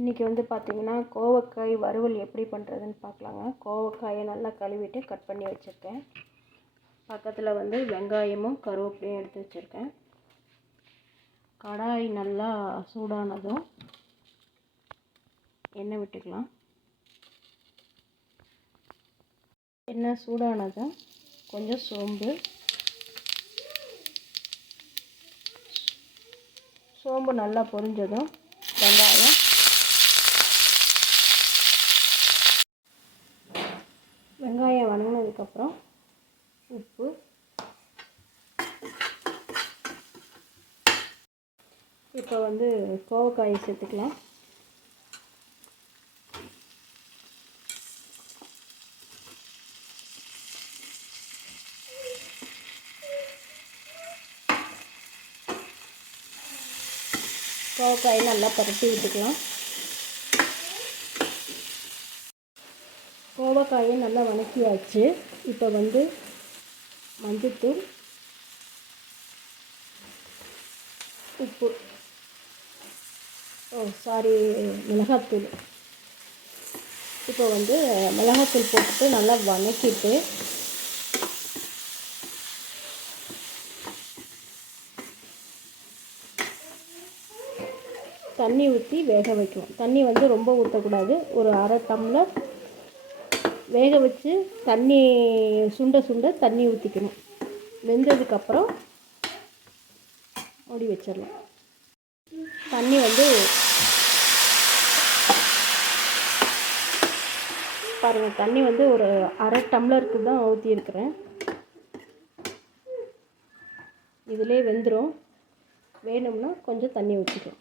இன்றைக்கி வந்து பார்த்திங்கன்னா கோவக்காய் வறுவல் எப்படி பண்ணுறதுன்னு பார்க்கலாங்க. கோவக்காயை நல்லா கழுவிட்டு கட் பண்ணி வச்சுருக்கேன். பக்கத்தில் வந்து வெங்காயமும் கருவேப்பிலையும் எடுத்து வச்சுருக்கேன். கடாய் நல்லா சூடானதும் எண்ணெய் விட்டுக்கலாம். எண்ணெய் சூடானதும் கொஞ்சம் சோம்பு நல்லா பொரிஞ்சதும் வெங்காயம் வதங்கினதுக்கப்புறம் உப்பு, இப்போ வந்து கோவக்காயை சேர்த்துக்கலாம். கோவக்காயை நல்லா பரட்டி விட்டுக்கலாம். கோவக்காயை நல்லா வதக்கியாச்சு. இப்போ வந்து மஞ்சள்தூள், உப்பு, மிளகாத்தூள். இப்போ வந்து மிளகாத்தூள் போட்டுட்டு நல்லா வதக்கிட்டு தண்ணி ஊற்றி வேக வைக்கணும். தண்ணி வந்து ரொம்ப ஊற்றக்கூடாது. ஒரு அரை டம்ளர் வேக வச்சு தண்ணி சுண்ட தண்ணி ஊற்றிக்கணும். வெந்ததுக்கப்புறம் மூடி வச்சிடலாம். தண்ணி வந்து பாருங்கள், தண்ணி வந்து ஒரு அரை டம்ளருக்கு தான் ஊற்றியிருக்கிறேன். இதிலே வெந்துடும். வேணும்னா கொஞ்சம் தண்ணி ஊற்றிக்கலாம்.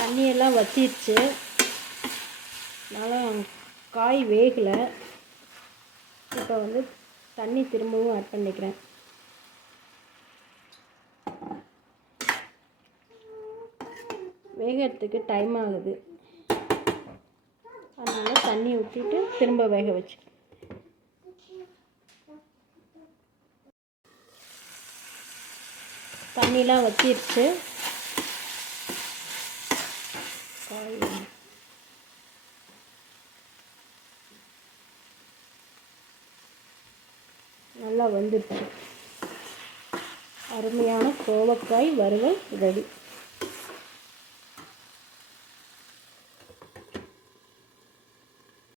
தண்ணியெல்லாம் வற்றிடுச்சு. அதனால் காய் வேகலை. இப்போ வந்து தண்ணி திரும்பவும் ஆட் பண்ணிக்கிறேன். வேகிறதுக்கு டைம் ஆகுது. அதனால் தண்ணி ஊற்றிட்டு திரும்ப வேக வச்சு தண்ணிலாம் வற்றிடுச்சு. காய் நல்லா வந்துடுச்சு. அருமையான கோவக்காய் வறுவல் ரெடி.